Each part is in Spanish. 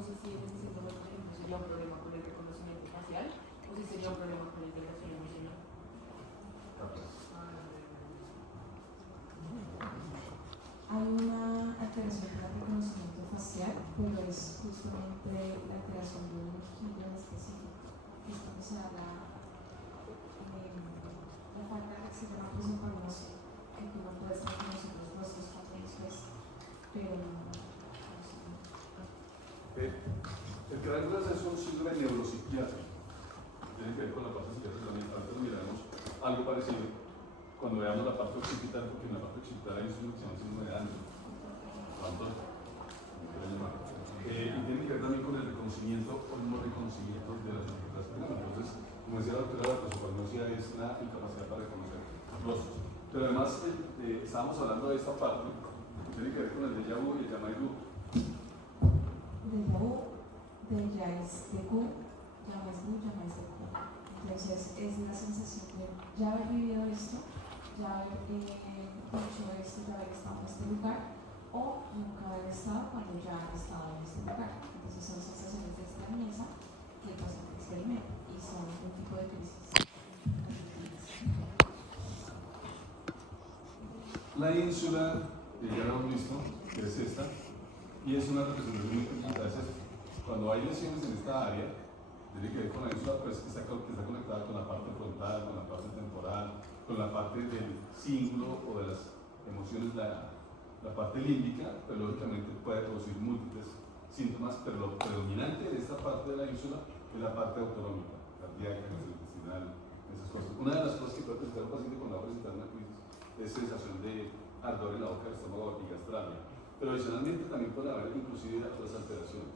no sé si ese síndrome, por ejemplo, sería un problema con el reconocimiento facial o si sería un problema con la integración emocional. Hay una alteración del reconocimiento facial, pero es justamente la alteración de un quillo específico, que es cuando se da la falta de acceso a la información, que tú no puedes reconocer los rostros cuando después, pero no. El Crangulas es un síndrome neuropsiquiátrico, tiene que ver con la parte psiquiátrica también. Antes miraremos algo parecido cuando veamos la parte occipital, porque en la parte occipital hay un síndrome que se llama síndrome de Anderson. Y tiene que ver también con el reconocimiento o no reconocimiento de las etiquetas penales. Entonces, como decía la doctora, la prosopagnosia es la incapacidad para reconocer rostros. Pero además, estábamos hablando de esta parte que tiene que ver con el déjà vu y el jamais vu. Déjà vu, déjà es de Q, jamais vu, jamais de Q. Entonces, es la sensación de ya haber vivido esto, ya haber hecho esto, ya haber estado en este lugar, o nunca haber estado cuando ya han estado en este lugar. Entonces son sensaciones de extrañeza que el paciente experimenta y son un tipo de crisis. La ínsula, ya lo hemos visto, que es esta, y es una representación muy pequeñita. A veces, cuando hay lesiones en esta área, tiene que ver con la ínsula, pues está conectada con la parte frontal, con la parte temporal, con la parte del símbolo o de las emociones, la parte límbica, pero lógicamente puede producir múltiples síntomas, pero lo predominante de esta parte de la ínsula es la parte autonómica, cardíaca, gastrointestinal, esas cosas. Una de las cosas que puede presentar un paciente cuando va a presentar una crisis es sensación de ardor en la boca, el estómago y gastralgia, pero adicionalmente también puede haber inclusive otras alteraciones.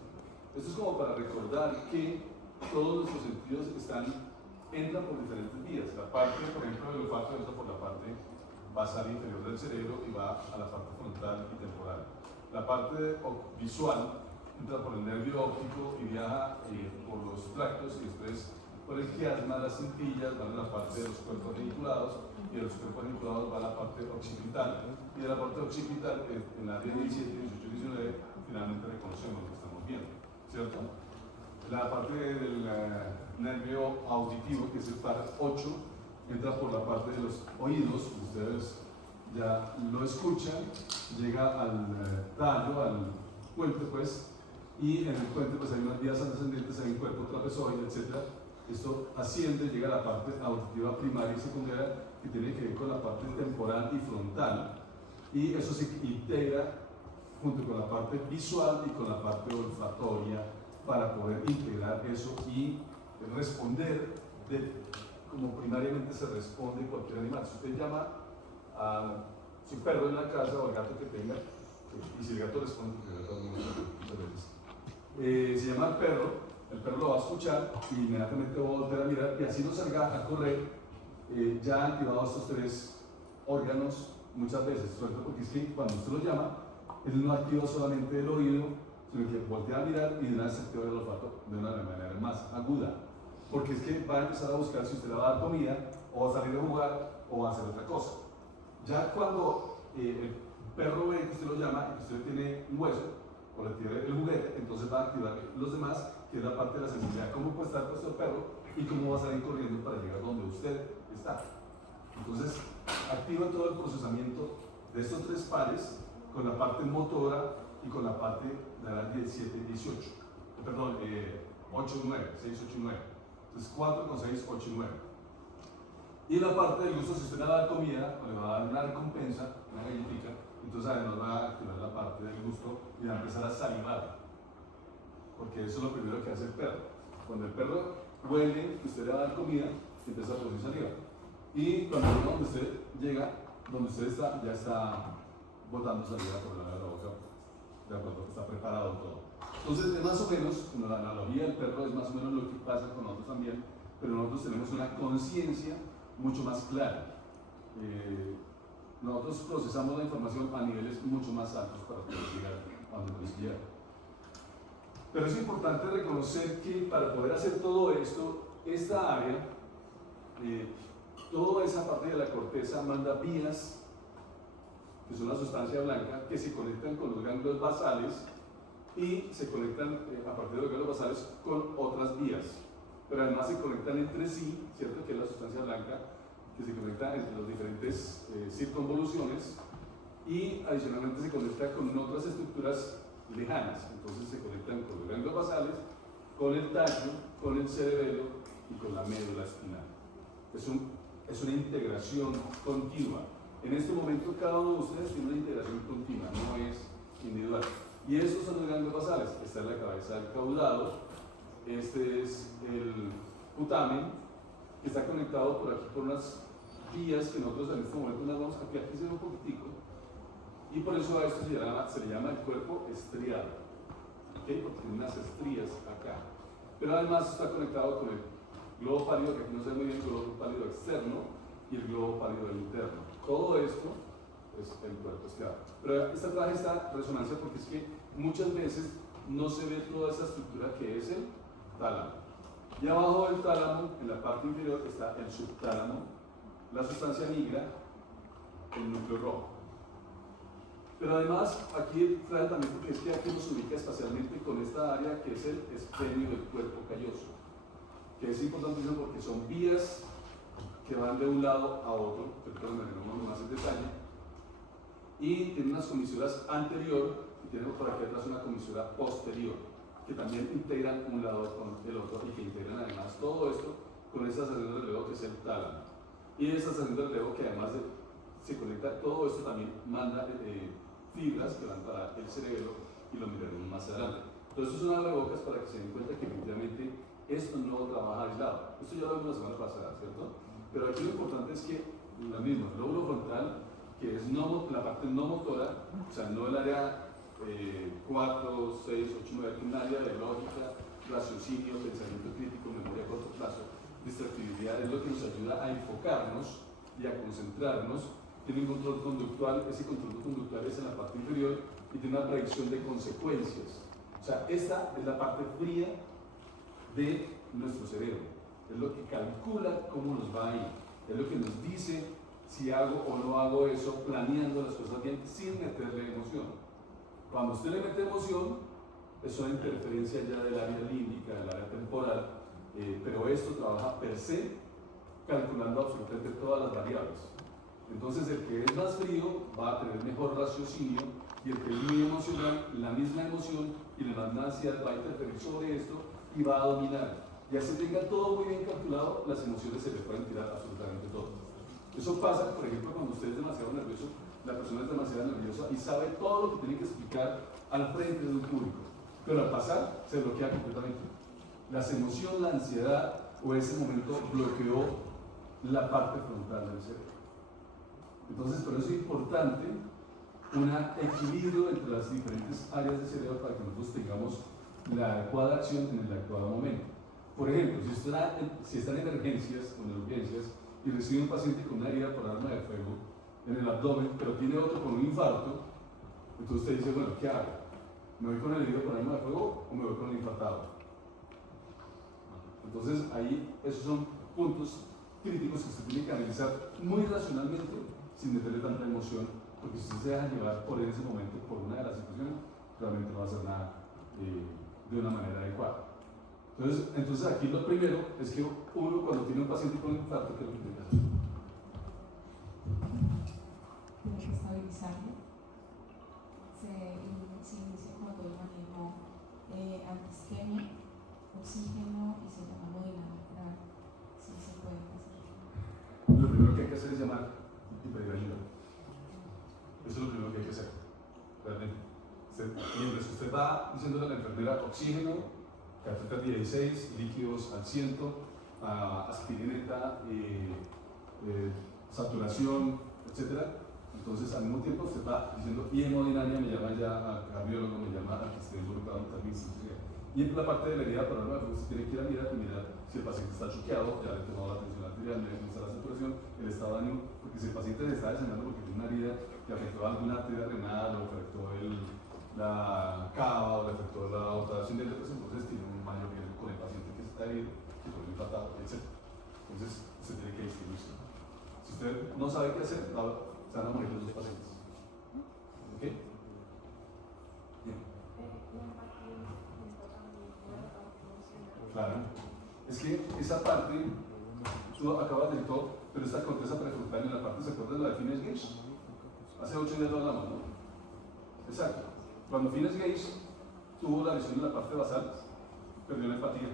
Esto es como para recordar que todos nuestros sentidos entran por diferentes vías. La parte, por ejemplo, del olfato entra por la parte basal inferior del cerebro y va a la parte frontal y temporal. La parte visual entra por el nervio óptico y viaja por los tractos y después por el quiasma, las cintillas, van a la parte de los cuerpos vinculados y de los cuerpos vinculados va a la parte occipital y de la parte occipital en la área 17, 18, 19 finalmente reconocemos lo que estamos viendo, ¿cierto? La parte del nervio auditivo, que es el par 8, entra por la parte de los oídos, ustedes ya lo escuchan, llega al tallo, al puente pues, y en el puente pues hay unas vías ascendentes, hay un cuerpo trapezoide, etc. Esto asciende, llega a la parte auditiva primaria y secundaria, que tiene que ver con la parte temporal y frontal, y eso se integra junto con la parte visual y con la parte olfatoria para poder integrar eso y responder como primariamente se responde cualquier animal. Si usted llama a su perro en la casa o al gato que tenga, y si el gato responde, porque el gato no muchas veces, se llama al perro, el perro lo va a escuchar y inmediatamente va a volver a mirar y así no salga a correr, ya han activado estos tres órganos muchas veces, sobre todo porque es que cuando usted lo llama, él no activa solamente el oído, sino que voltea a mirar y de una vez se activa el olfato de una manera más aguda. Porque es que va a empezar a buscar si usted le va a dar comida, o va a salir a jugar, o va a hacer otra cosa. Ya cuando el perro ve que usted lo llama y que usted tiene un hueso, o le tiene el juguete, entonces va a activar los demás, que es la parte de la sensibilidad, cómo puede estar puesto el perro y cómo va a salir corriendo para llegar donde usted está. Entonces, activa todo el procesamiento de estos tres pares con la parte motora y con la parte de la 17 y 18. Perdón, 8 y 9, 6, 8 y 9. Entonces 4 con 6, 8 y 9. Y la parte del gusto, si usted le va a dar comida o le va a dar una recompensa, una galletita, entonces además va a activar la parte del gusto y va a empezar a salivar. Porque eso es lo primero que hace el perro. Cuando el perro huele que usted le va a dar comida, empieza a producir saliva. Y cuando llega donde usted llega, donde usted está, ya está botando saliva por la boca, de acuerdo, está preparado todo. Entonces, más o menos, como la analogía del perro es más o menos lo que pasa con nosotros también, pero nosotros tenemos una conciencia mucho más clara. Nosotros procesamos la información a niveles mucho más altos para poder llegar a donde nos llega. Pero es importante reconocer que para poder hacer todo esto, esta área, toda esa parte de la corteza manda vías, que son la sustancia blanca, que se conectan con los ganglios basales y se conectan a partir de los ganglios basales con otras vías, pero además se conectan entre sí, ¿cierto? Que es la sustancia blanca, que se conecta entre las diferentes circunvoluciones y adicionalmente se conecta con otras estructuras lejanas. Entonces se conectan con los ganglios basales, con el tallo, con el cerebelo y con la médula espinal. Es una integración continua. En este momento cada uno de ustedes tiene una integración continua, no es individual. Y estos son los ganglios basales. Esta es la cabeza del caudado, este es el putamen, que está conectado por aquí por unas vías que nosotros en este momento las vamos a cambiar aquí un poquitico, y por eso a esto se le llama el cuerpo estriado, ¿okay? Porque tiene unas estrías acá, pero además está conectado con el globo pálido, que aquí no se ve muy bien, el globo pálido externo y el globo pálido interno. Todo esto es el cuerpo estriado. Pero esta traje esta resonancia porque es que muchas veces no se ve toda esa estructura que es el tálamo. Y abajo del tálamo, en la parte inferior, está el subtálamo, la sustancia negra, el núcleo rojo. Pero además, aquí trae también porque es que aquí nos ubica espacialmente con esta área que es el esfenio del cuerpo calloso, que es importantísimo porque son vías que van de un lado a otro, pero me veremos más en detalle, y tiene unas comisuras anterior y tiene por aquí atrás una comisura posterior, que también integran un lado con el otro y que integran además todo esto con esta estación de relevo que es el tálamo. Y esta estación de relevo que además se conecta, todo esto también manda fibras que van para el cerebro y lo miraremos más adelante. Entonces, esto es una abrebocas para que se den cuenta que efectivamente esto no trabaja aislado. Esto ya lo vimos la semana pasada, ¿cierto? Pero aquí lo importante es que lo mismo, el lóbulo frontal, que es la parte no motora, o sea, no el área 4, 6, 8, 9, que es un área de lógica, raciocinio, pensamiento crítico, memoria a corto plazo, distractibilidad, es lo que nos ayuda a enfocarnos y a concentrarnos. Tiene un control conductual, ese control conductual es en la parte inferior y tiene una predicción de consecuencias. O sea, esta es la parte fría de nuestro cerebro, es lo que calcula cómo nos va a ir, es lo que nos dice si hago o no hago eso, planeando las cosas bien sin meterle emoción. Cuando usted le mete emoción, es una interferencia ya del área límbica, del área temporal, pero esto trabaja per se calculando absolutamente todas las variables. Entonces el que es más frío va a tener mejor raciocinio y el que es muy emocional, la misma emoción y la misma ansiedad va a interferir sobre esto y va a dominar. Ya se tenga todo muy bien calculado, las emociones se le pueden tirar absolutamente todo. Eso pasa, por ejemplo, cuando usted es demasiado nervioso, la persona es demasiado nerviosa y sabe todo lo que tiene que explicar al frente de un público, pero al pasar se bloquea completamente. Las emociones, la ansiedad o ese momento bloqueó la parte frontal del cerebro. Entonces, por eso es importante un equilibrio entre las diferentes áreas del cerebro para que nosotros tengamos la adecuada acción en el adecuado momento. Por ejemplo, si están en emergencias o en urgencias y recibe un paciente con una herida por arma de fuego en el abdomen, pero tiene otro con un infarto, entonces usted dice, bueno, ¿qué hago? ¿Me voy con el herido por arma de fuego o me voy con el infartado? Entonces ahí esos son puntos críticos que usted tiene que analizar muy racionalmente sin meterle tanta emoción, porque si usted se deja llevar por ese momento, por una de las situaciones, realmente no va a hacer nada de una manera adecuada. Entonces aquí lo primero es que uno cuando tiene un paciente con infarto, ¿qué es lo que tiene que hacer? Tiene que estabilizarlo. Se inicia cuando el manejo antiisquemia, oxígeno y se llama hemodinamia. Sí se puede hacer. Lo primero que hay que hacer es llamar y pedir ayuda. Eso es lo primero que hay que hacer, realmente. Mientras usted va diciéndole a la enfermera oxígeno, catéter 16, líquidos al 100, aspirineta, saturación, etc. Entonces, al mismo tiempo, usted va diciendo, y hemodinamia, me llama ya al cardiólogo, me llama al que esté involucrado en también. Y en la parte de la herida por arma de fuego, usted tiene que ir a mirar si el paciente está choqueado, ya le he tomado la tensión arterial, le he la saturación, el estado de ánimo, porque si el paciente se está desangrando porque tiene una herida que afectó a alguna arteria renal o afectó la cava o le afectó la aorta ascendente, pues entonces tiene un mayor riesgo con el paciente que está herido, que fue infartado, etc. Entonces, se tiene que distinguirse. Si usted no sabe qué hacer, se van a morir los dos pacientes. ¿Ok? Bien. Claro. Es que esa parte, tú acabas de decir todo, pero esta corteza prefrontal en la parte, ¿se acuerdan de la de Phineas Gage? Hace 8 días lo hablamos, ¿no? Exacto. Cuando Phineas Gage tuvo la lesión en la parte basal, perdió la empatía.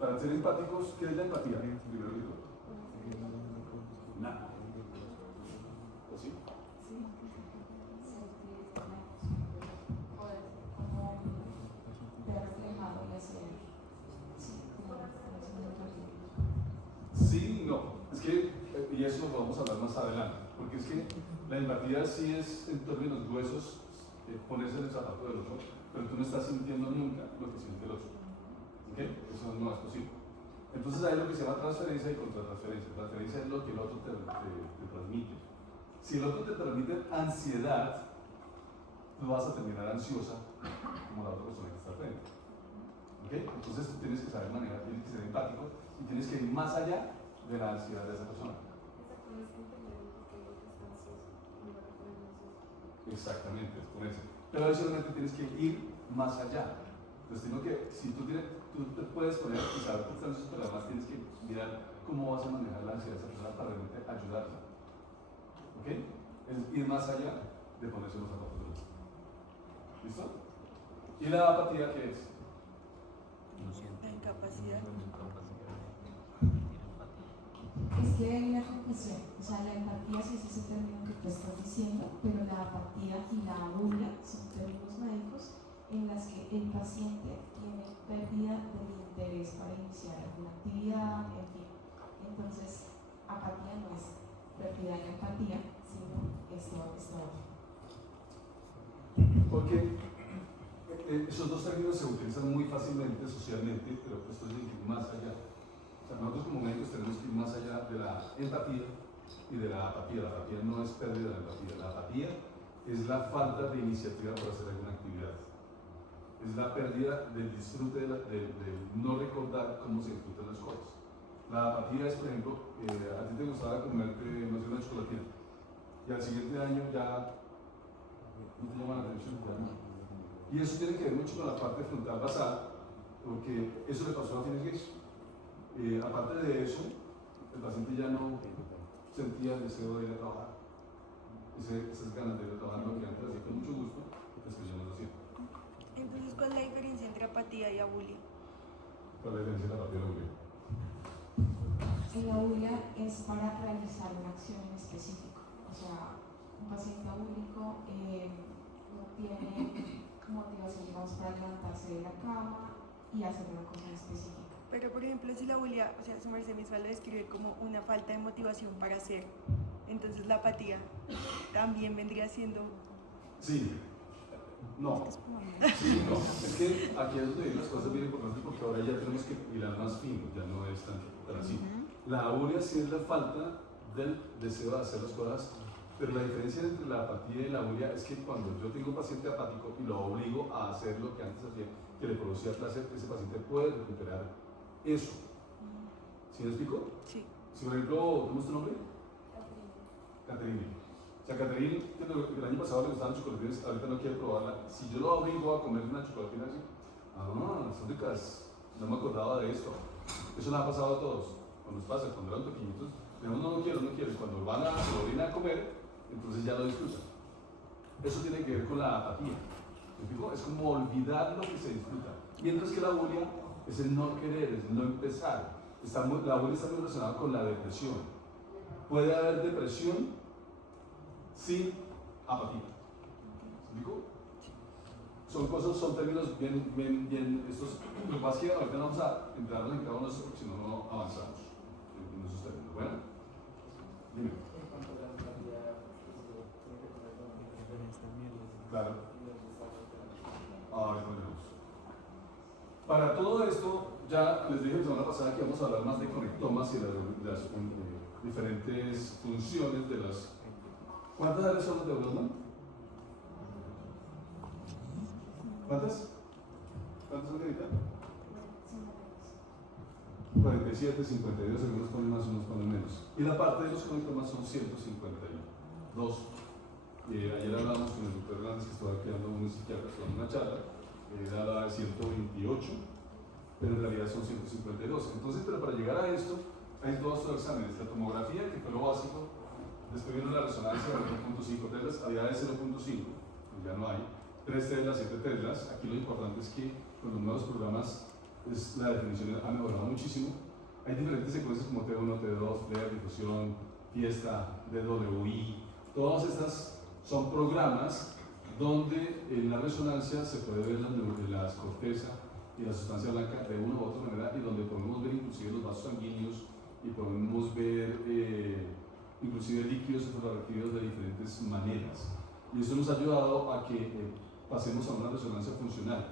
Para ser empáticos, ¿qué es la empatía? Primero que todo. Nada. ¿O sí? Sí. Poder como ver reflejado y hacer. Sí, Sí, no. Es que, y eso lo vamos a hablar más adelante, porque es que la empatía sí es en términos gruesos ponerse en el zapato del otro, pero tú no estás sintiendo nunca lo que siente el otro. ¿Ok? Eso no es posible. Entonces hay lo que se llama transferencia y contratransferencia. Transferencia es lo que el otro te transmite. Si el otro te transmite ansiedad, tú vas a terminar ansiosa como la otra persona que está frente. ¿Ok? Entonces tú tienes que saber manejar, tienes que ser empático y tienes que ir más allá de la ansiedad de esa persona. Exactamente, es con eso. Pero adicionalmente tienes que ir más allá. Entonces, tengo que, si tú te puedes poner y saber que están sus problemas, tienes que mirar cómo vas a manejar la ansiedad de esa persona para realmente ayudarla. ¿Ok? Es ir más allá de ponerse los zapatos del otro. ¿Listo? ¿Y la apatía qué es? La incapacidad. Es que hay una confusión, o sea, la empatía sí es ese término que tú estás diciendo, pero la apatía y la abulia son términos médicos en las que el paciente tiene pérdida del interés para iniciar alguna actividad, en fin. Entonces, apatía no es pérdida de empatía, sino esto otro. Porque esos dos términos se utilizan muy fácilmente socialmente, pero esto es de ir más allá. O sea, nosotros como médicos tenemos que ir más allá de la empatía y de la apatía. La apatía no es pérdida de la empatía. La apatía es la falta de iniciativa para hacer alguna actividad. Es la pérdida del disfrute, del no recordar cómo se disfrutan las cosas. La apatía es, por ejemplo, a ti te gustaba comerte, no sé, una chocolatina, y al siguiente año ya no te llama la atención, ya no. Y eso tiene que ver mucho con la parte frontal basal, porque eso le pasó a Phineas Gage. Aparte de eso, el paciente ya no sentía el deseo de ir a trabajar, esas ganas de ir a trabajar, lo que antes hacía con mucho gusto, pues que ya no lo hacía. Entonces, ¿cuál es la diferencia entre apatía y abulia? ¿Cuál es la diferencia de la apatía y la abulia? En la abulia es para realizar una acción en específico, o sea, un paciente abúlico no tiene motivación, digamos, para levantarse de la cama y hacer una cosa en específica. Pero, por ejemplo, si la abulia, o sea, su merced misma lo describe como una falta de motivación para hacer, entonces la apatía también vendría siendo... Sí. No. Sí, no. Es que aquí es donde las cosas bien importantes porque ahora ya tenemos que hilar más fino, ya no es tan así. La abulia sí es la falta del deseo de hacer las cosas, pero la diferencia entre la apatía y la abulia es que cuando yo tengo un paciente apático y lo obligo a hacer lo que antes hacía, que le producía placer, ese paciente puede recuperar eso. ¿Sí me explico? Sí. Si por ejemplo, ¿cómo es tu nombre? Caterine. O sea, Caterine, que el año pasado le gustaban chocolatinas, ahorita no quiere probarla. Si yo lo obligo a comer una chocolatina así, son ricas, no me acordaba de esto. Eso nos ha pasado a todos. Cuando nos pasa, cuando eran pequeñitos, digamos, no quiero. Cuando van a se lo vienen a comer, entonces ya lo disfrutan. Eso tiene que ver con la apatía. ¿Me explico? Es como olvidar lo que se disfruta. Mientras que la abulia es el no querer, es el no empezar. La abulia está muy relacionada con la depresión. Puede haber depresión sin apatía. ¿Me explico? Son términos bien estos. Lo que pasa es que ahorita no vamos a entrarnos en cada uno de estos porque si no, no avanzamos en esos términos. Bueno, dime. Claro. Ahora volvemos. Para todo esto, ya les dije la semana pasada que vamos a hablar más de conectomas y las diferentes funciones de las. ¿Cuántas áreas son las de Brodmann? ¿Cuántas? ¿Cuántas son ahorita? 47, 52, algunos ponen más, unos ponen menos. Y la parte de los conectomas son 152. Ayer hablamos con el doctor Hernández, que estaba creando un psiquiatra con una charla, era la de 128, pero en realidad son 152. Entonces, pero para llegar a esto, hay dos exámenes: la tomografía, que fue lo básico, después vino la resonancia de 1.5 teslas, había de 0.5, pues ya no hay, 3 teslas, 7 teslas. Aquí lo importante es que con los nuevos programas la definición ha mejorado muchísimo. Hay diferentes secuencias como T1, T2, FLAIR, difusión, fiesta, DWI. Todas estas son programas donde en la resonancia se puede ver la corteza y la sustancia blanca de una u otra manera, y donde podemos ver inclusive los vasos sanguíneos y podemos ver inclusive líquidos cefalorraquídeos de diferentes maneras. Y eso nos ha ayudado a que pasemos a una resonancia funcional.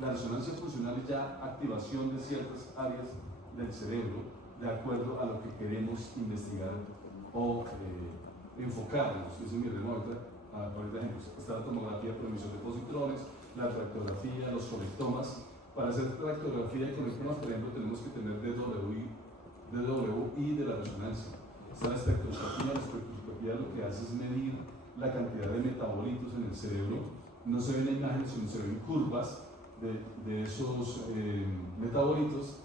La resonancia funcional es ya activación de ciertas áreas del cerebro de acuerdo a lo que queremos investigar o enfocarnos. Eso miremos ahorita ejemplos. Está la tomografía por emisión de positrones, la tractografía, los conectomas. Para hacer tractografía y conectomas, por ejemplo, tenemos que tener DWI de la resonancia. Está la espectroscopía. La espectroscopía lo que hace es medir la cantidad de metabolitos en el cerebro. No se ven imágenes, sino se ven curvas de esos metabolitos.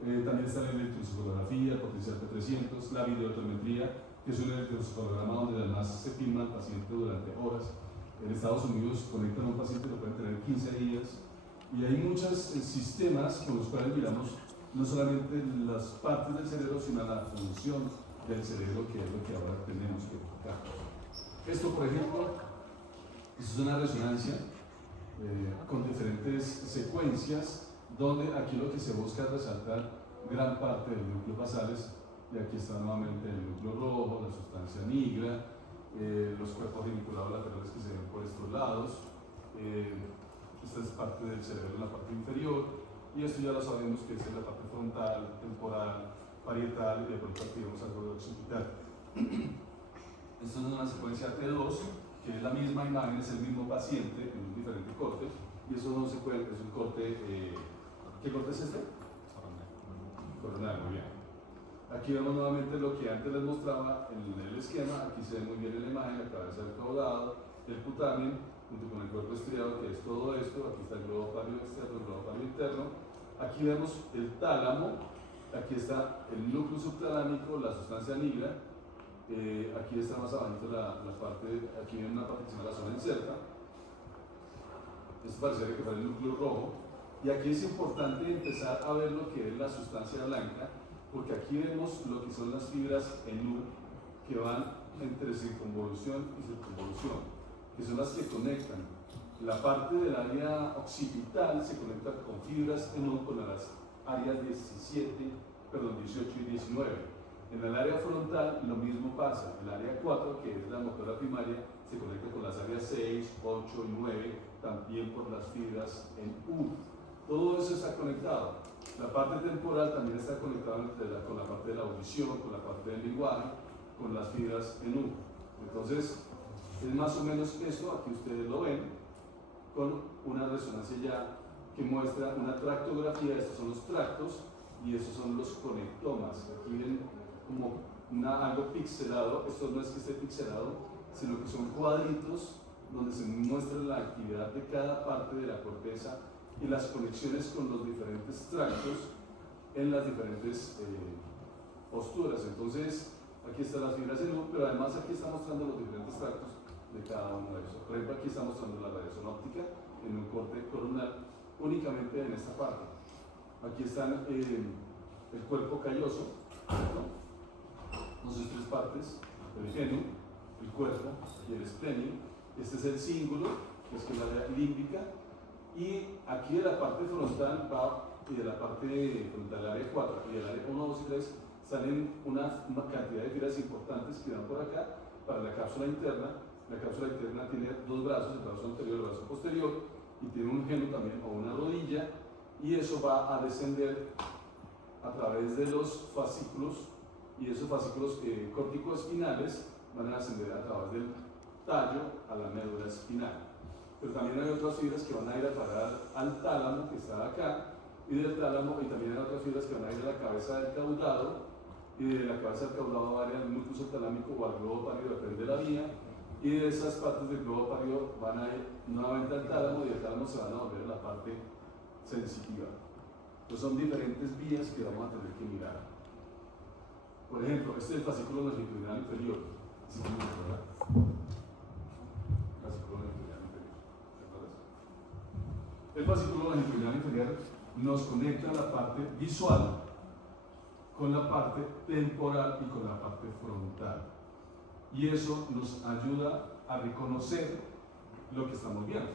También está la electroencefalografía, el potencial P300, la videotometría, que es un electroencefalograma donde además se filma al paciente durante horas. En Estados Unidos conectan a un paciente, lo pueden tener 15 días. Y hay muchos sistemas con los cuales miramos no solamente las partes del cerebro, sino la función del cerebro, que es lo que ahora tenemos que enfocar. Esto, por ejemplo, es una resonancia con diferentes secuencias, donde aquí lo que se busca es resaltar gran parte del núcleo basales, y aquí está nuevamente el núcleo rojo, la sustancia negra, los cuerpos vinculados laterales que se ven por estos lados. Esta es parte del cerebro en la parte inferior, y esto ya lo sabemos que es la parte frontal, temporal, parietal, y de pronto activamos algo de occipital. Esto es una secuencia T2, que es la misma imagen, es el mismo paciente en un diferente corte, y eso no se puede, es un corte, ¿qué corte es este? Coronal, muy bien. Aquí vemos nuevamente lo que antes les mostraba en el esquema. Aquí se ve muy bien en la imagen la cabeza del caudado, el putamen, junto con el cuerpo estriado, que es todo esto. Aquí está el globo ovario externo, el globo ovario interno. Aquí vemos el tálamo, aquí está el núcleo subtalámico, la sustancia negra. Aquí está más abajo la parte, aquí viene una parte que se llama la zona incerta. Esto parecería que fuera el núcleo rojo. Y aquí es importante empezar a ver lo que es la sustancia blanca, porque aquí vemos lo que son las fibras en U, que van entre circunvolución y circunvolución, que son las que conectan. La parte del área occipital se conecta con fibras en U con las áreas 18 y 19. En el área frontal lo mismo pasa. El área 4, que es la motora primaria, se conecta con las áreas 6, 8 y 9, también por las fibras en U. Todo eso está conectado. La parte temporal también está conectada con la parte de la audición, con la parte del lenguaje, con las fibras en U. Entonces, es más o menos esto, aquí ustedes lo ven, con una resonancia ya que muestra una tractografía. Estos son los tractos y estos son los conectomas. Aquí ven como algo pixelado. Esto no es que esté pixelado, sino que son cuadritos donde se muestra la actividad de cada parte de la corteza y las conexiones con los diferentes tractos en las diferentes posturas. Entonces, aquí están las fibras en U, pero además aquí está mostrando los diferentes tractos de cada uno de esos. Por ejemplo, aquí está mostrando la radiación óptica en un corte coronal, únicamente en esta parte. Aquí están el cuerpo calloso, ¿no? Con sus tres partes, el genu, el cuerpo y el esplenio. Este es el cíngulo, que es la área límbica. Y aquí de la parte frontal y de la parte frontal del área 4 y del área 1, 2 y 3 salen una cantidad de fibras importantes que van por acá para la cápsula interna. La cápsula interna tiene dos brazos, el brazo anterior y el brazo posterior, y tiene un geno también o una rodilla, y eso va a descender a través de los fascículos, y esos fascículos corticoespinales van a ascender a través del tallo a la médula espinal. Pero también hay otras fibras que van a ir a parar al tálamo, que está acá, y del tálamo, y también hay otras fibras que van a ir a la cabeza del caudado, y de la cabeza del caudado va a ir al núcleo subtalámico o al globo ovario, depende de la vía, y de esas partes del globo ovario van a ir nuevamente al tálamo, y del tálamo se van a volver a la parte sensitiva. Entonces son diferentes vías que vamos a tener que mirar. Por ejemplo, este es el fascículo longitudinal inferior. ¿Sí, verdad? Fascículo longitudinal inferior. El fascículo longitudinal inferior nos conecta la parte visual con la parte temporal y con la parte frontal. Y eso nos ayuda a reconocer lo que estamos viendo.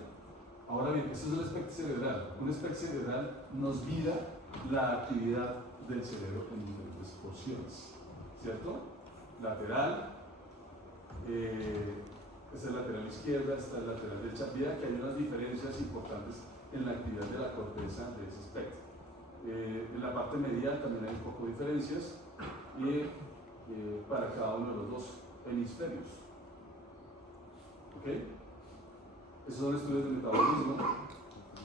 Ahora bien, esto es un espectro cerebral. Un espectro cerebral nos mira la actividad del cerebro en diferentes porciones, ¿cierto? Lateral, esta es la lateral izquierda, esta es la lateral derecha. Mira que hay unas diferencias importantes en la actividad de la corteza de ese espectro. En la parte medial también hay un poco de diferencias para cada uno de los dos hemisferios. ¿Ok? Estos son estudios de metabolismo.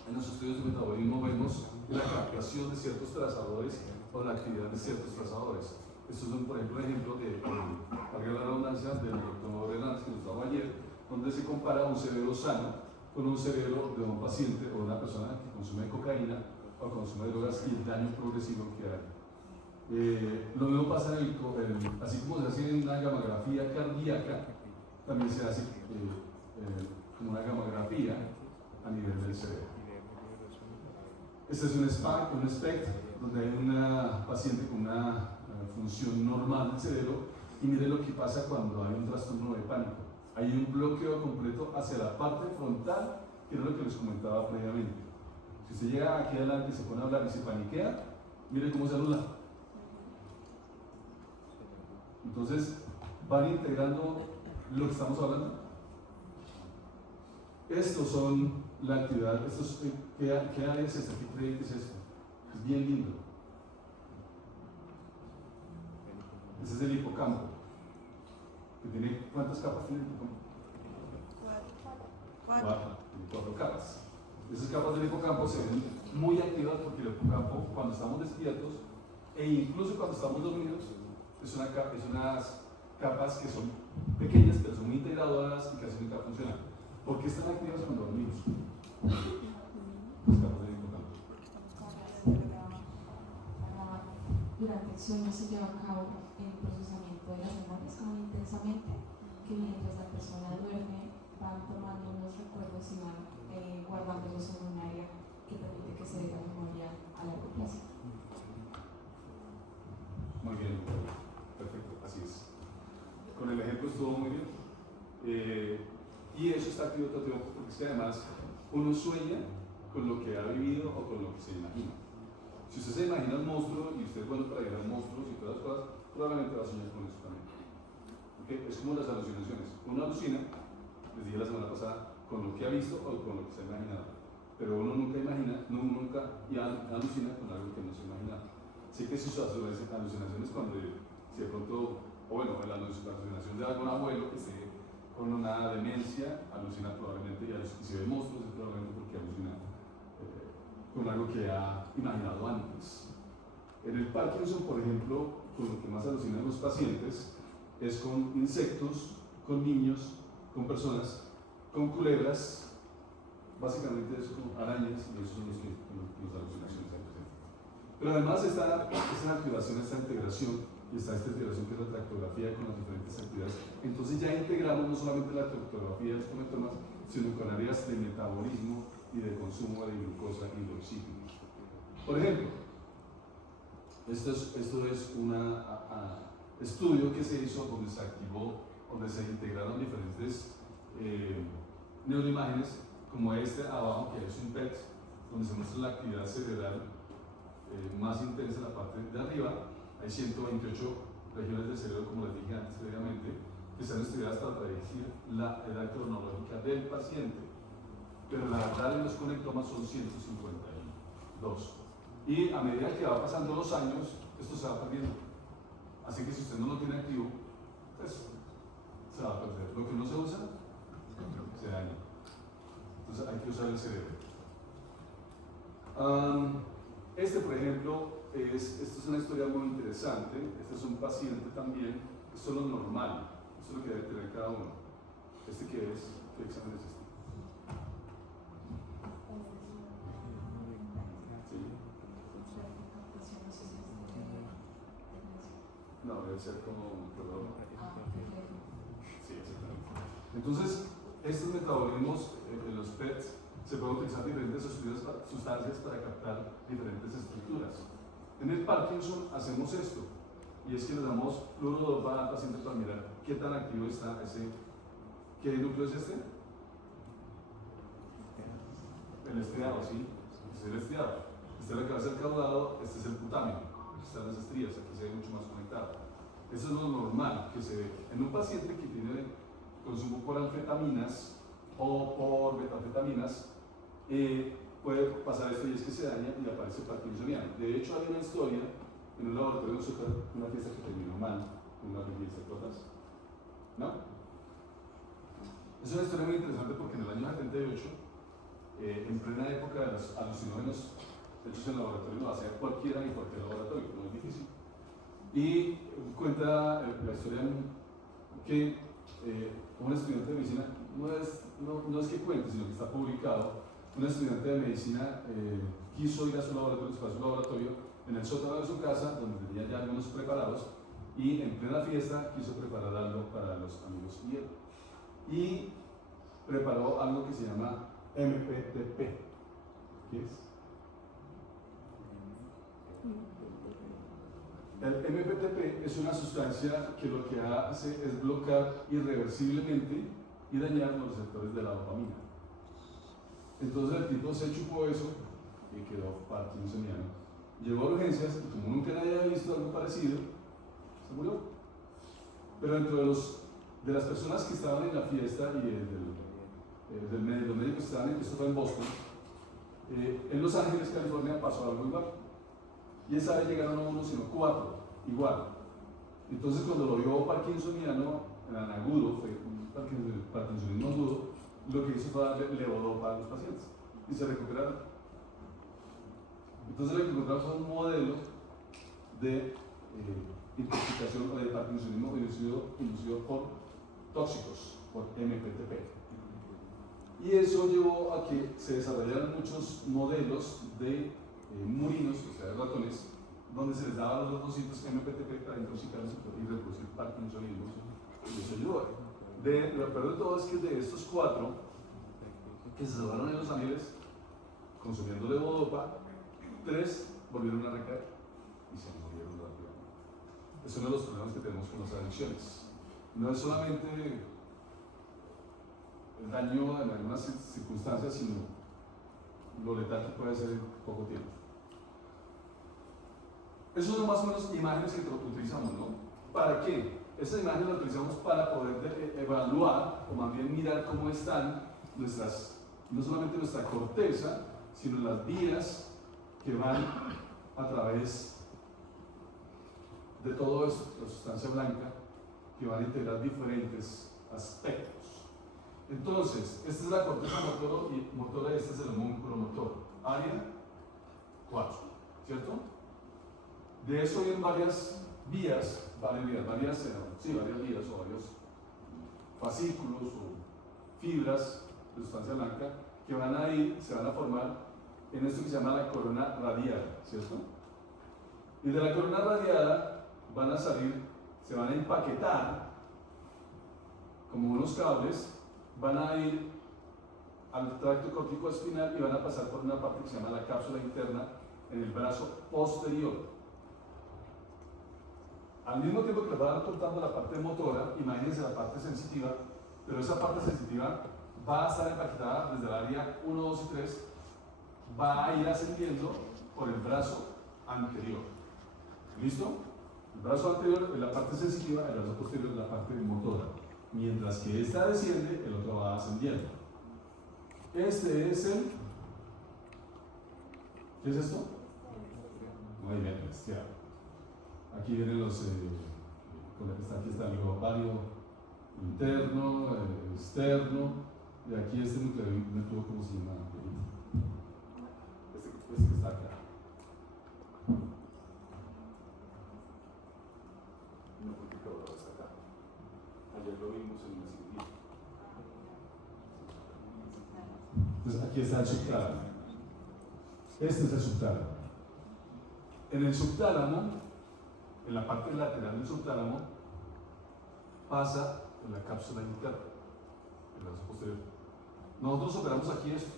En los estudios de metabolismo vemos la captación de ciertos trazadores o la actividad de ciertos trazadores. Estos son, por ejemplo, un ejemplo de, para la redundancia, del doctor Hernández que nos daba ayer, donde se compara un cerebro sano con un cerebro de un paciente o una persona que consume cocaína o consume drogas y el daño progresivo que hay. Lo mismo pasa así como se hace en una gamografía cardíaca, también se hace como una gamografía a nivel del cerebro. Este es un SPECT donde hay una paciente con una función normal del cerebro y miren lo que pasa cuando hay un trastorno de pánico. Hay un bloqueo completo hacia la parte frontal, que era lo que les comentaba previamente. Si usted llega aquí adelante y se pone a hablar y se paniquea, miren cómo se anula. Entonces, van integrando lo que estamos hablando. Estos son la actividad, ¿qué área es esta? ¿Qué creen que es esto? Es bien lindo. Ese es el hipocampo. Que tiene, ¿cuántas capas tiene el hipocampo? Cuatro capas. Esas capas del hipocampo se ven muy activas porque el hipocampo, cuando estamos despiertos e incluso cuando estamos dormidos, es unas capas que son pequeñas pero son muy integradoras y casi nunca funcionan. ¿Por qué están activas cuando dormimos? Las capas del hipocampo. Durante el sueño se lleva a cabo el procesamiento de las memorias como intensamente, que mientras la persona duerme van tomando unos recuerdos y van guardándolos en un área que permite que se dé la memoria a largo plazo. Muy bien, perfecto, así es. Con el ejemplo estuvo muy bien. Y eso está activo todo el tiempo porque es que además uno sueña con lo que ha vivido o con lo que se imagina. Si usted se imagina un monstruo y usted es bueno para ir a monstruos y todas las cosas, probablemente va a soñar con eso también. ¿Okay? Es como las alucinaciones. Uno alucina, les dije la semana pasada, con lo que ha visto o con lo que se ha imaginado. Pero uno nunca imagina, nunca alucina con algo que no se ha imaginado. Así que sus alucinaciones cuando, si de pronto, o bueno, la alucinación de algún abuelo que esté con una demencia, alucina probablemente, y si ve monstruos es probablemente porque alucina con algo que ha imaginado antes. En el Parkinson, por ejemplo, con lo que más alucinan los pacientes es con insectos, con niños, con personas, con culebras, básicamente es con arañas, y esos son las alucinaciones que presentan. Pero además está esta activación, esta integración, y está esta integración que es la tractografía con las diferentes actividades. Entonces ya integramos no solamente la tractografía de los cometomas, sino con áreas de metabolismo y de consumo de glucosa y de oxígeno. Por ejemplo, esto es un estudio que se hizo donde se activó, donde se integraron diferentes neuroimágenes, como este abajo, que es un PET, donde se muestra la actividad cerebral más intensa en la parte de arriba. Hay 128 regiones del cerebro, como les dije antes previamente, que están estudiadas para predecir la edad cronológica del paciente. Pero la verdad en los conectomas son 152. Y a medida que va pasando los años, esto se va perdiendo. Así que si usted no lo tiene activo, pues se va a perder. Lo que no se usa, se daña. Entonces hay que usar el cerebro. Por ejemplo, esto es una historia muy interesante. Este es un paciente también. Esto es lo normal. Esto es lo que debe tener cada uno. ¿Qué es? ¿Qué examen es este? puede ser como Perfecto. sí, exactamente. Entonces, estos metabolismos en los PETs se pueden utilizar diferentes sustancias para captar diferentes estructuras. En el Parkinson hacemos esto, y es que le damos fluorodopa al paciente para mirar qué tan activo está ese. ¿Qué núcleo es este? El estriado, ¿sí? Este es el estriado. Este es el que va a ser caudado, este es el putámino. Aquí están las estrías, aquí se ve mucho más conectado. Eso es lo normal que se ve en un paciente que tiene consumo por anfetaminas o por betafetaminas. Puede pasar esto y es que se daña y aparece parkinsoniano. De hecho, hay una historia en un laboratorio de azúcar, una fiesta que terminó mal, una fiesta de todas. ¿No? Es una historia muy interesante porque en el año 78, en plena época de los alucinógenos, hechos en laboratorio lo hace cualquiera y cualquier laboratorio, no es difícil. Y cuenta la historia que un estudiante de medicina, no es que cuente, sino que está publicado. Un estudiante de medicina quiso ir a su laboratorio, en el sótano de su casa, donde tenía ya algunos preparados, y en plena fiesta quiso preparar algo para los amigos y él. Y preparó algo que se llama MPTP. ¿Qué es? El MPTP es una sustancia que lo que hace es bloquear irreversiblemente y dañar los receptores de la dopamina. Entonces el tipo se chupó eso y quedó parkinsoniano. Llegó a urgencias y como nunca nadie había visto algo parecido, se murió. Pero dentro de las personas que estaban en la fiesta y los médicos que estaban en, esto fue en Boston, en Los Ángeles, California, pasó algo igual. Y esa vez llegaron no uno, sino 4, igual. Entonces cuando lo vio parkinsoniano, en agudo, fue un parkinsonismo agudo, lo que hizo fue darle levodopa a los pacientes y se recuperaron. Entonces lo que encontramos fue un modelo de intoxicación o de parkinsonismo inducido por tóxicos, por MPTP. Y eso llevó a que se desarrollaran muchos modelos de murinos, o sea, de ratones, donde se les daba los 200 MPTP para intoxicarlos y reproducir parkinsonismo. Y eso ayudó. Lo peor de todo es que de estos 4 que se salvaron en Los Ángeles, consumiendo levodopa, 3 volvieron a recaer y se murieron rápidamente. Es uno de los problemas que tenemos con las adicciones. No es solamente el daño en algunas circunstancias, sino lo letal que puede ser en poco tiempo. Eso son más o menos imágenes que utilizamos, ¿no? ¿Para qué? Esas imágenes las utilizamos para poder evaluar, o más bien mirar cómo están no solamente nuestra corteza, sino las vías que van a través de todo esto, la sustancia blanca, que van a integrar diferentes aspectos. Entonces, esta es la corteza motora y este es el homúnculo motor. Área 4, ¿cierto? De eso vienen varias vías o varios fascículos o fibras de sustancia blanca que van a ir, se van a formar en esto que se llama la corona radiada, ¿cierto? Y de la corona radiada van a salir, se van a empaquetar como unos cables, van a ir al tracto corticoespinal y van a pasar por una parte que se llama la cápsula interna en el brazo posterior. Al mismo tiempo que les van cortando la parte motora, imagínense la parte sensitiva, pero esa parte sensitiva va a estar empaquetada desde el área 1, 2 y 3, va a ir ascendiendo por el brazo anterior. ¿Listo? El brazo anterior es la parte sensitiva, el brazo posterior es la parte motora. Mientras que esta desciende, el otro va ascendiendo. Este es el... ¿Qué es esto? Muy bien, bestial. Aquí vienen los... aquí está el ovario interno, externo, y aquí este núcleo, ¿cómo se llama? Este que está acá. No, porque ahora está acá. Ayer lo vimos en la cirugía. Entonces aquí está el subtálamo. Este es el subtálamo. En el subtálamo en la parte lateral del subtálamo, pasa en la cápsula interna, el brazo posterior. Nosotros operamos aquí esto.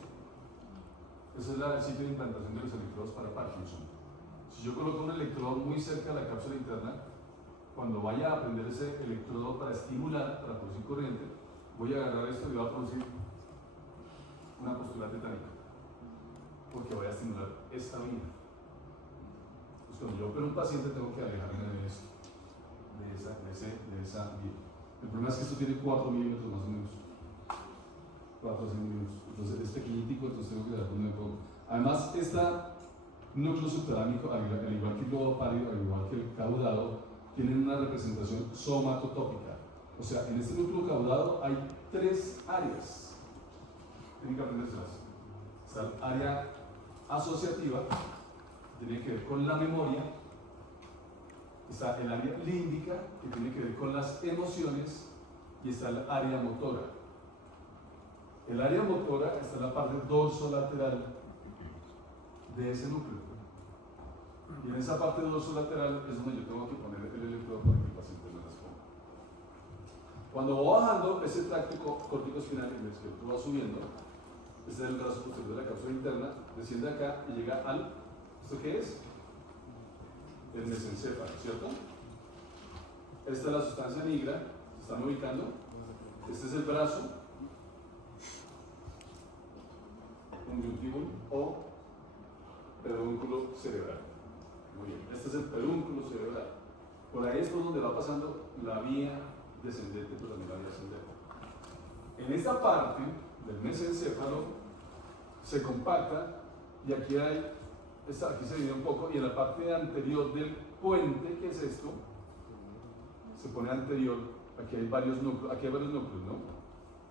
Ese es el sitio de implantación de los electrodos para Parkinson. Si yo coloco un electrodo muy cerca de la cápsula interna, cuando vaya a prender ese electrodo para estimular, para producir corriente, voy a agarrar esto y va a producir una postura tetánica, porque voy a estimular esta vía. Entonces, cuando yo opero un paciente, tengo que alejarme de esto, de esa vía. El problema es que esto tiene 4 milímetros más o menos. 4 o 5 milímetros. Entonces es pequeñitico, entonces tengo que darle un poco. Además, este núcleo subtalámico, al igual que el globo ovárido, al igual que el caudado, tienen una representación somatotópica. O sea, en este núcleo caudado hay 3 áreas. Tienen que aprendérselas. Está el área asociativa, que tiene que ver con la memoria. Está el área límbica, que tiene que ver con las emociones. Y está el área motora. El área motora está en la parte dorsolateral de ese núcleo. Y en esa parte dorsolateral es donde yo tengo que poner el electrodo para que el paciente me responda. Cuando va bajando ese tracto corticoespinal, el esqueleto va subiendo, este es el brazo posterior de la cápsula interna, desciende acá y llega al, ¿esto qué es? El mesencéfalo, ¿cierto? Esta es la sustancia negra, se están ubicando. Este es el brazo conjuntivo o pedúnculo cerebral. Muy bien, este es el pedúnculo cerebral. Por ahí es por donde va pasando la vía descendente, pero también la vía ascendente. En esta parte del mesencéfalo se compacta y aquí aquí se divide un poco, y en la parte anterior del puente, ¿qué es esto? Se pone anterior, aquí hay varios núcleos, ¿no?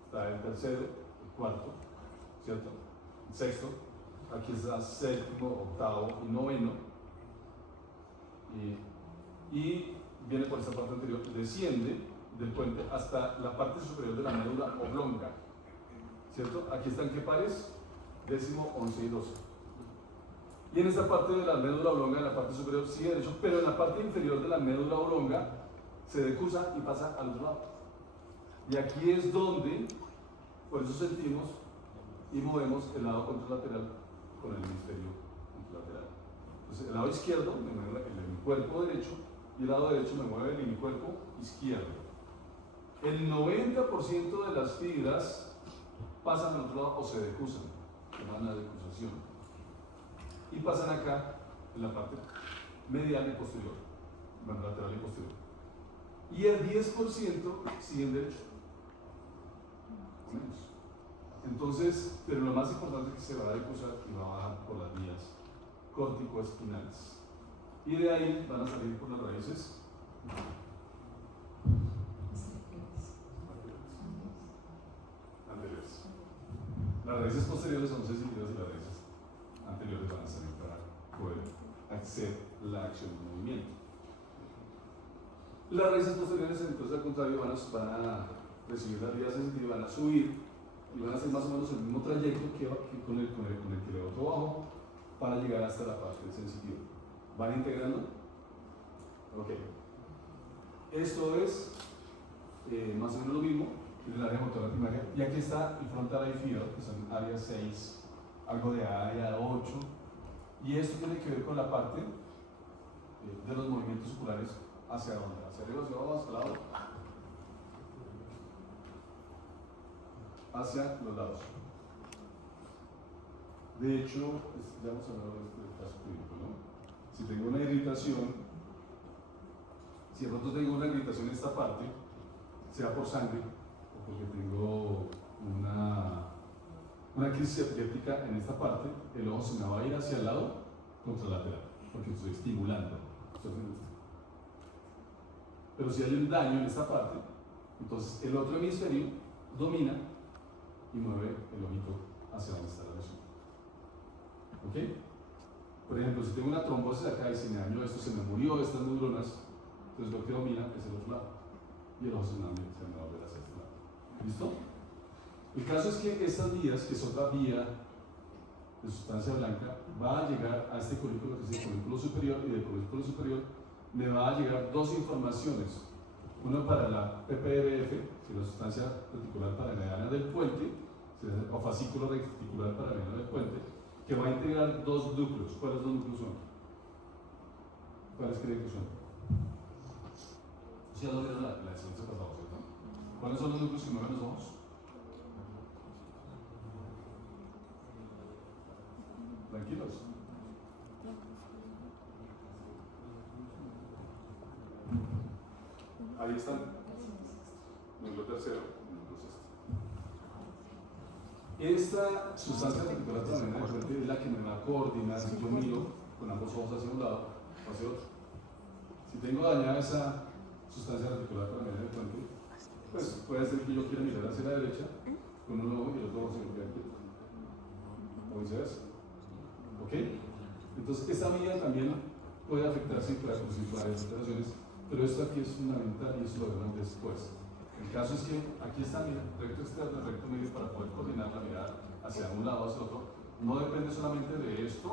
Está el tercero, el cuarto, ¿cierto? El sexto, aquí está séptimo, octavo y noveno, y viene por esta parte anterior, desciende del puente hasta la parte superior de la médula oblonga, ¿cierto? Aquí están qué pares, 10º, 11 y 12. Y en esta parte de la médula oblonga, en la parte superior, sigue derecho, pero en la parte inferior de la médula oblonga se decursa y pasa al otro lado. Y aquí es donde, por eso sentimos y movemos el lado contralateral con el hemisferio contralateral. Entonces, el lado izquierdo me mueve el hemicuerpo derecho y el lado derecho me mueve el hemicuerpo izquierdo. El 90% de las fibras pasan al otro lado o se decursan, se llama la decursación, y pasan acá en la parte medial y posterior, lateral y posterior. Y el 10% siguen derecho. Menos. Entonces, pero lo más importante es que se va a decursar y va a bajar por las vías corticoespinales. Y de ahí van a salir por las raíces anteriores. Las raíces posteriores son sensitivas y las raíces anteriores van a salir para poder hacer la acción del movimiento. Las raíces posteriores, entonces, al contrario, van a recibir las vías sensitivas, van a subir y van a hacer más o menos el mismo trayecto que con el que le otro bajo para llegar hasta la parte sensitiva. ¿Van integrando? Ok. Esto es más o menos lo mismo en el área motora primaria. Y aquí está el frontal eye field, que son área 6, algo de área 8. Y esto tiene que ver con la parte de los movimientos oculares. ¿Hacia dónde? ¿Hacia arriba, hacia abajo, hacia el lado? Hacia los lados. De hecho, ya hemos hablado de este caso clínico, ¿no? Si tengo una irritación, si de pronto tengo una irritación en esta parte, sea por sangre o porque tengo una crisis epiléptica en esta parte, el ojo se me va a ir hacia el lado contralateral, porque estoy estimulando. Pero si hay un daño en esta parte, entonces el otro hemisferio domina y mueve el ojito hacia donde está la lesión. ¿Ok? Por ejemplo, si tengo una trombosis acá y se me dañó esto, se me murió estas neuronas, entonces lo que domina es el otro lado. Y el ojo se me va a volver hacia este lado. ¿Listo? El caso es que estas vías, que es otra vía de sustancia blanca, va a llegar a este colículo que es el colículo superior, y del colículo superior me va a llegar dos informaciones. Una para la PPRF, que es la sustancia reticular paramediana del puente, o fascículo reticular paramediano del puente, que va a integrar dos núcleos. ¿Cuáles dos núcleos son? ¿Cuáles creen que son? Ya lo vieron la enseñanza pasada, ¿cierto? ¿Cuáles son los núcleos que mueven los ojos? Tranquilos. Ahí están. Núcleo tercero, núcleo sexto. Esta sustancia reticular paramediana del puente es la que me va a coordinar si yo miro con ambos ojos hacia un lado o hacia otro. Si tengo dañada esa sustancia reticular paramediana del puente, pues puede ser que yo quiera mirar hacia la derecha con un ojo y el otro ojo se me queda quieto. O viceversa. ¿Ok? Entonces, esta medida también puede afectarse y puede producir varias alteraciones, pero esto aquí es fundamental y eso lo verán después. El caso es que aquí está mi recto externo, el recto medio para poder coordinar la mirada hacia un lado o hacia otro. No depende solamente de esto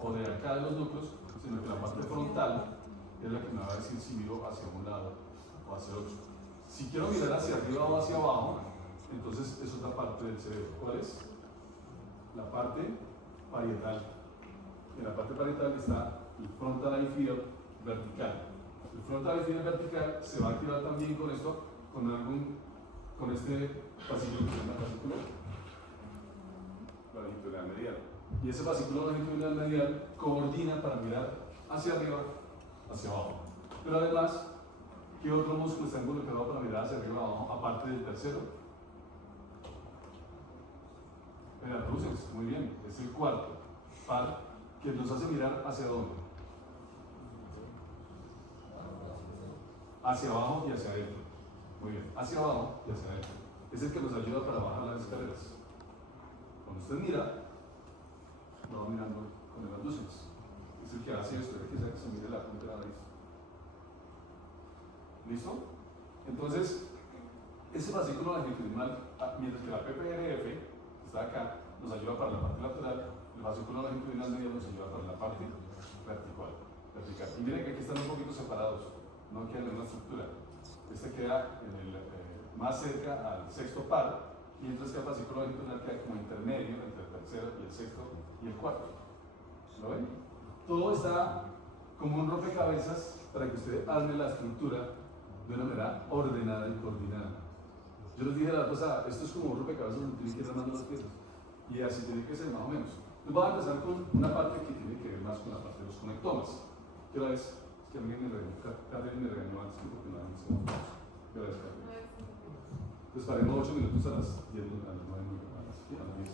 o de acá de los núcleos, sino que la parte frontal es la que me va a decir si miro hacia un lado o hacia otro. Si quiero mirar hacia arriba o hacia abajo, entonces es otra parte del cerebro. ¿Cuál es? La parte parietal. En la parte parietal está el frontal eye field vertical. El frontal eye field vertical se va a activar también con esto, con este fascículo que se llama fascículo longitudinal medial. Y ese fascículo longitudinal medial coordina para mirar hacia arriba, hacia abajo. Pero además, ¿qué otro músculo está involucrado para mirar hacia arriba abajo, aparte del tercero? El abducens, muy bien, es el cuarto par que nos hace mirar hacia dónde. Hacia abajo y hacia adentro. Muy bien, hacia abajo y hacia adentro. Es el que nos ayuda para bajar las escaleras. Cuando usted mira, va mirando con el abducens. Es el que hace esto, es el que se mire la punta de la nariz. ¿Listo? Entonces, ese fascículo longitudinal, mientras que la PPRF, que está acá, nos ayuda para la parte lateral, el fascículo longitudinal medial nos ayuda para la parte vertical. Y miren que aquí están un poquito separados, no quedan en una estructura. Este queda más cerca al sexto par, mientras que el fascículo longitudinal queda como intermedio entre el tercero y el sexto y el cuarto. ¿Lo ven? Todo está como un rompecabezas para que usted arme la estructura de una manera ordenada y coordinada. Yo les dije la cosa, esto es como un rompecabezas donde tienen que ir armando las piezas. Y así tiene que ser más o menos. Entonces vamos a empezar con una parte que tiene que ver más con la parte de los conectomas. ¿Qué hora es? Es que alguien me regañó, Catherine me regañó antes porque no había segundos. ¿Qué hora es, Catherine? Entonces paremos 8 minutos a las 10, a las 9, a las 10.